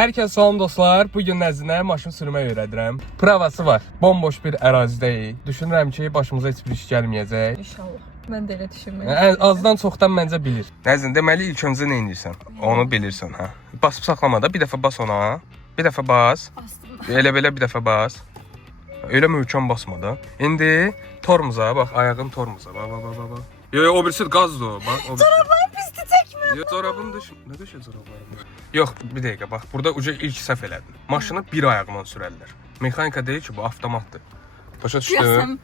Hər kəs salam dostlar. Bu gün Nəzinə maşın sürməyi öyrədirəm. Pravası var. Bomboş bir ərazidəyik. Düşünürəm ki, başımıza heç bir iş gəlməyəcək. İnşallah. Mən də elə düşünmürəm. Azdan çoxdan məncə bilir. Nəzin, deməli ilk öncə nə edirsən? Onu bilirsən, hə. Basıb saxlama da, bir dəfə bas ona. Bir dəfə bas. Bastım. Elə belə bir dəfə bas. Elə möhkəm basma da. İndi tormuza bax, ayağın tormuza. Bax. Yo, o birisi qazdır o. Bax, o birisi. Çorablarım pisti çəkmə. Yo, çorabın düşün. Nə düşün çorablarım? Yox, bir dəqiqə bax. Burada uca ilk səhv elədin. Maşını bir ayağından sürərlər. Mexanika deyil ki, bu avtomatdır. Başa düşdün?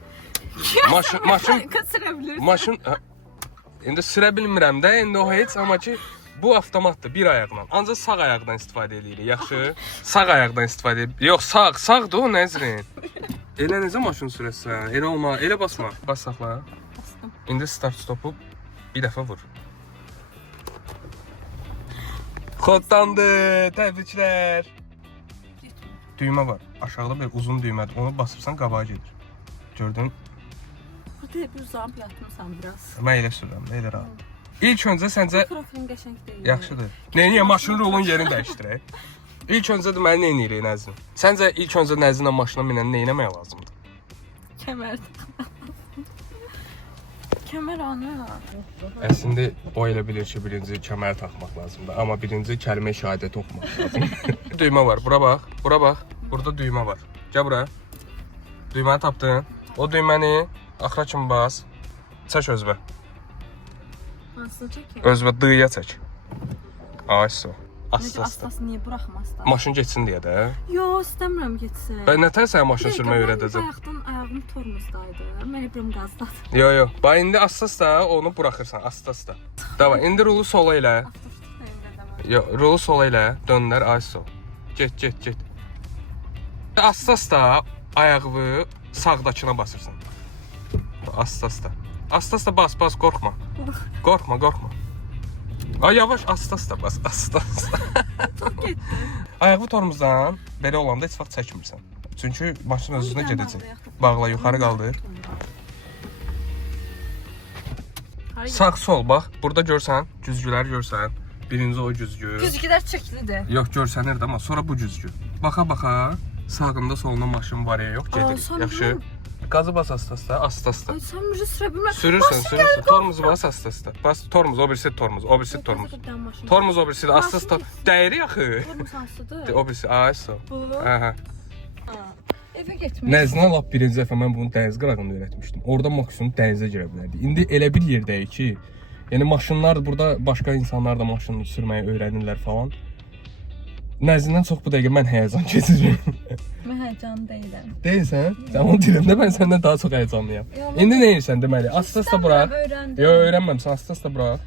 Maşın sürə bilirsən. Maşın indi sürə bilmirəm də, indi o heç amma ki bu avtomatdır bir ayaqla. Ancaq sağ ayaqdan istifadə edirik. Yaxşı? Sağ ayaqdan istifadə edirik. Yox, sağdır o Nəzrin. Elə necə maşın sürəsən? Elə olma, elə basma. Bas saxla. Bastım. İndi start stopu bir dəfə vur. Koddandı. Təbriklər. Düymə var. Aşağıda bir uzun düymədir. Onu basırsan qabağa gedir. Gördün? Burada bir uzanıb yatmışam biraz. Mən elə sürürəm, elə rahat. İlk öncə səncə Profilim qəşəng deyil. yaxşıdır. Nəyə maşının rolun yerini dəyişdirək? İlk öncə də mən nə edirik Nəzrin? Səncə ilk öncə Nəzrinlə maşına minən nə etmək lazımdır? Kəmər. Kəmər ana. Əslində o elə bilir ki, birinci kəmər taxmaq lazımdır, amma birinci kəlmə şahadəti oxumaq lazımdır. Düymə var, bura bax, bura bax. Burada düymə var. Gəl bura. Düyməni tapdın. O düyməni axıra kimi bas. Çək özbə. Hansını çəkeyim? Özbə dıya çək. Ay su. Necə astası niyə buraxmazsan? Maşın geçsin deyə də. Yo, istəmirəm getsin. Ben nətər sənə maşın sürməyi öyrədəcəm? Bayaqdan ayağım tormuzdaydı. Mən ibrim qazdadı. Yo. Bax indi astas da onu buraxırsan, astas da. Davay, indi rulu sola elə. Yo, rulu sola elə. Döndər, ay sol. Get. Astas da ayağı sağdakına basırsan. Astas da. Astas da bas, qorxma. Qorxma. Ay yavaş, astas da bas, astas da. Çok getdi. Ayağı tormuzdan belə olanda heç vaxt çəkmirsən. Çünki maşın özünə gedəcək. Bağla, yuxarı qaldır. Sağ sol bax, burada görsən, güzgüləri görsən. Birinci o güzgü. Güzgülər çəklidir. Yox, görsənir də, amma sonra bu güzgü. Baxa, sağında solunda maşın var ya, yox, gedir. Yaxşı. Qazı bas astasda. Ay sən müjü sürə bilmə. Sürürsən. Tormuzu bas astasda. Bas tormuz, o birisi tormuz. Tormuz o birisi astasda. Dəyir axı. Tormuz hansıdır? O birisi ayso. Bu. Aha. Evə getmək. Nəzinə lap birinci dəfə mən bunu dəniz qırağında öyrətmişdim. Orada maksimum dənizə girə bilərdi. İndi elə bir yerdəyik ki, yəni maşınlar burada başqa insanlar da maşını sürməyi öyrənirlər falan. Nəzindən çox bu dəqiqə mən həyəcan keçirirəm. Mən həyəcan deyiləm. Deyilsən? Sən onu deyirəm də mən səndən daha çox həyəcanlıyam. İndi nə edirsən deməli? Asta burax. Yox, öyrənməmsən. Asta burax.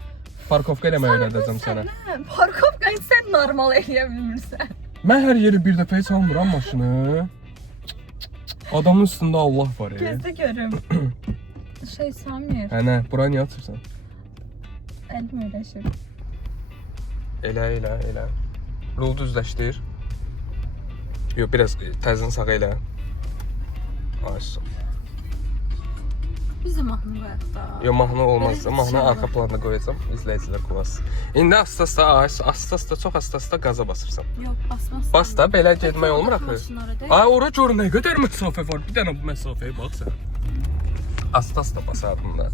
Parkovka eləməyi öyrədəcəm sənə. Parkovkayı sən normal eləyə bilmirsən. Mən hər yeri bir dəfə çalmıram maşını. Adamın üstündə Allah var ya. Gözdə görüm. Samir. Hə nə? Bura niyə açırsan? Əlim öyrəşir. Elə. Rul düzləşdir. Yox, biraz təzini sağa elə. Ayso. Biz də mahnı qoyaq da. Yox, mahnı olmaz. Mahnı arxa planda qoyacağam. İzləyicilər qulaq. İndi asta-asta çox asta-asta qaza basırsan. Yox, basmazsan. Bas da, belə getmək olmur axı. Ay, ora gör nə qədər məsafə var. Bir dənə bu məsafəyə bax sən. Asta-asta basardın da.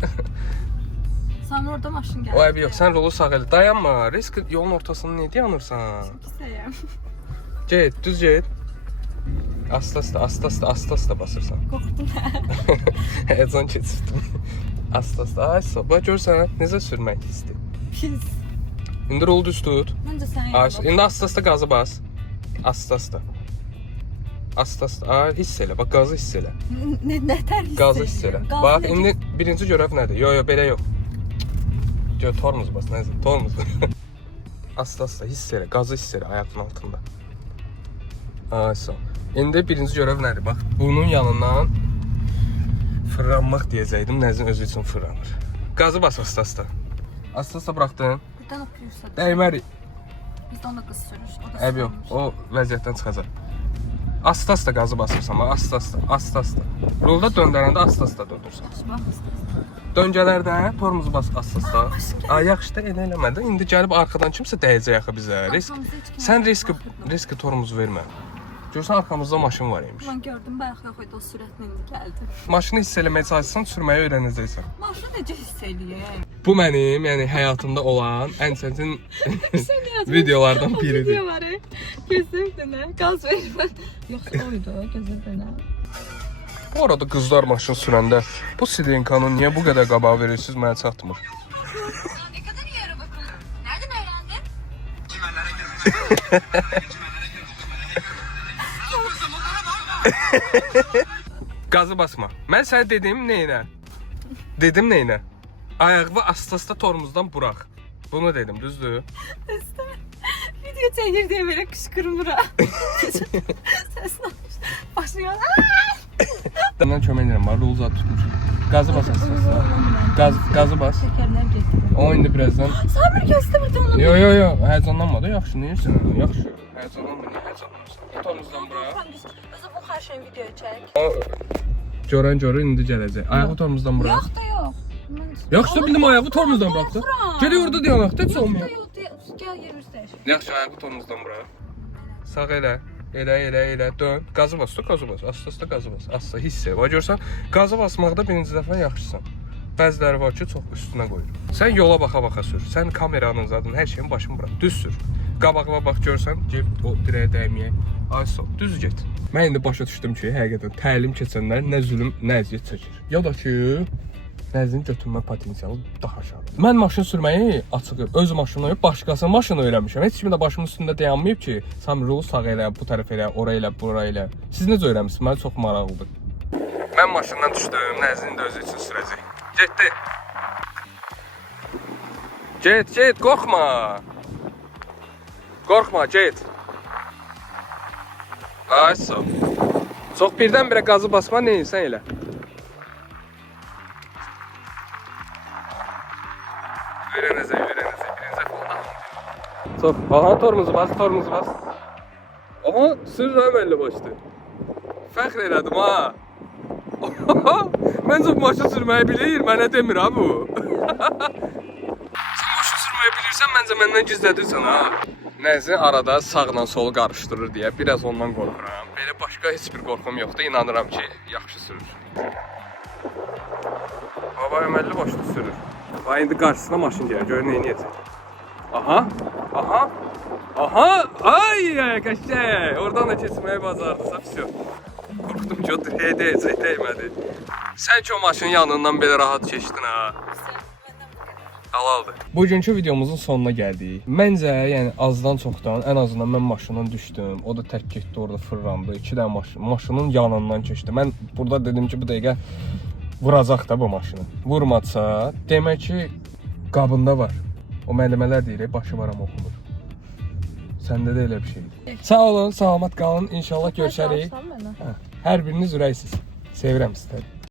Sən orada maşın gəlir. O əbi yox, sən rolu sağ elə. Dayanma, risk yolun ortasında niyə dayanırsan? Kisəyəm. Get, düz get. Asta-asta basırsan. Qorxdum. Həyəcan keçirdim. Asta-asta, ayso. Bax görsən, necə sürmək pisdir. Pis. İndi rolu düz tut. Məncə sən Ayso, indi asta-asta qazı bas. Asta-asta. Ay, hiss elə, bax qazı hiss elə. Nətər hiss Qazı hiss elə. Bax, indi birinci görəv nədir? Yox, belə yox. Gör, tormuz bas, nəzir, tormuz. Asta-asta hiss elə, qazı hiss elə ayağının altında. Ayso. İndi birinci görəv nədir? Bax, bunun yanından fırlanmaq deyəcəkdim, Nəzin özü üçün fırlanır. Qazı bas asta-asta. Asta-asta buraxdın. Buradan oxuyursa. Dəymərik. Bizdə onda qız sürür. Əbi yox, o vəziyyətdən çıxacaq. Asta-asta qazı basırsan, asta-asta, asta-asta. Rulda döndərəndə asta-asta döndürsən. Döngələrdə tormuzu bas asta-asta. Ay yaxşı da elə eləmədi. İndi gəlib arxadan kimsə dəyəcək axı bizə. Sən riski tormuzu vermə. Görsən arxamızda maşın var imiş. Mən gördüm, bayaq yox idi, o sürətlə indi gəldi. Maşını hiss eləməyə çalışsan, sürməyi öyrənəcəksən. Maşın necə hiss eləyir? Bu mənim, yəni həyatımda olan ən çətin videolardan biridir. Video var, gözümdənə, qaz vermə. Yoxsa oydu, gözümdənə. Bu arada qızlar maşın sürəndə bu silinkanı niyə bu qədər qabağa verirsiniz, mənə çatmır. Ne kadar iyi araba kullandın? Nereden öğrendin? Qazı basma. Mən sənə dedim neynə? Dedim neynə? Ayağı asta-asta tormuzdan burax. Bunu dedim, düzdür? Video çəkir deyə belə qışqırmıram. Səslə başlıyor. Mən kömək edirəm, rul zat tutmuşum. Qazı bas asta-asta. Qazı bas. Şəkərlər getdi. O indi birazdan... Sabir göstərdi onu. Yo, həyəcanlanmadı, yaxşı, neyirsən? Yaxşı, həyəcanlanma, niyə həyəcanlanırsan? Tormuzdan burax. Özü bu hər şeyin videoyu çək. Görən indi gələcək. Ayağı tormuzdan burax. Yox da yox. Yaxşı da bildim, ayağı tormuzdan buraxdı. Gəl orada dayanaq, heç olmuyor. Yox da yox, gəl yerimiz dəyişir. Yaxşı, ayağı tormuzdan burax. Sağ elə. Elə, dön. Qazı bas, asta-asta qazı bas. Asta hiss et. Görsən, qazı basmaqda birinci dəfə yaxşısan. Bəziləri var ki, çox üstünə qoyur. Sən yola baxa-baxa sür. Sən kameranın zadını, hər şeyin başını burax. Düz sür. Qabağına bax görsən, get o dirəyə dəyməyək. Ay sol, düz get. Mən indi başa düşdüm ki, həqiqətən təlim keçənlər nə zülm, nə əziyyət çəkir. Ya da ki, nəzin götürmə potensialı daha aşağıdır. Mən maşın sürməyi açığı öz maşınımla yox, başqasının maşınını öyrənmişəm. Heç kim də başımın üstündə dayanmayıb ki, sən rulu sağ elə, bu tərəf elə, ora elə, bura elə. Siz necə öyrənmisiniz? Mənə çox maraqlıdır. Mən maşından düşdüm, nəzin də özü üçün sürəcək. Getdi. Get, qorxma. Qorxma, get. Ay sağ. Çox birdən-birə qazı basma, neyinsən elə. Öyrənəcək, birinci falan. Çox, aha tormuzu bas. Aha, sür əməlli başdı. Fəxr elədim ha. Məncə bu maşın sürməyi bilir, mənə demir ha bu. Sən maşın sürməyi bilirsən, məncə məndən gizlədirsən ha. Nəzin arada sağla solu qarışdırır deyə biraz ondan qorxuram. Belə başqa heç bir qorxum yoxdur, inanıram ki, yaxşı sürür. Baba əməlli başlı sürür. Bax, indi qarşısına maşın gəlir, gör nə edəcək. Aha, ay, qəşəng. Oradan da keçməyi bacardısa, pis yox. Qorxdum ki, o dirəyə dəyəcək, dəymədi. Sən ki, o maşının yanından belə rahat keçdin ha. Halaldır. Bugünkü videomuzun sonuna gəldik. Məncə, yəni azdan çoxdan, ən azından mən maşından düşdüm. O da tək getdi, orada fırlandı. 2 dənə maşının yanından keçdi. Mən burada dedim ki, bu dəqiqə vuracaq da bu maşını. Vurmadısa, demək ki, qabında var. O müəllimələr deyir, başı var amma oxunur. Səndə də elə bir şeydir. Sağ olun, salamat qalın. İnşallah görüşərik. Hər biriniz ürəksiz. Sevirəm sizləri.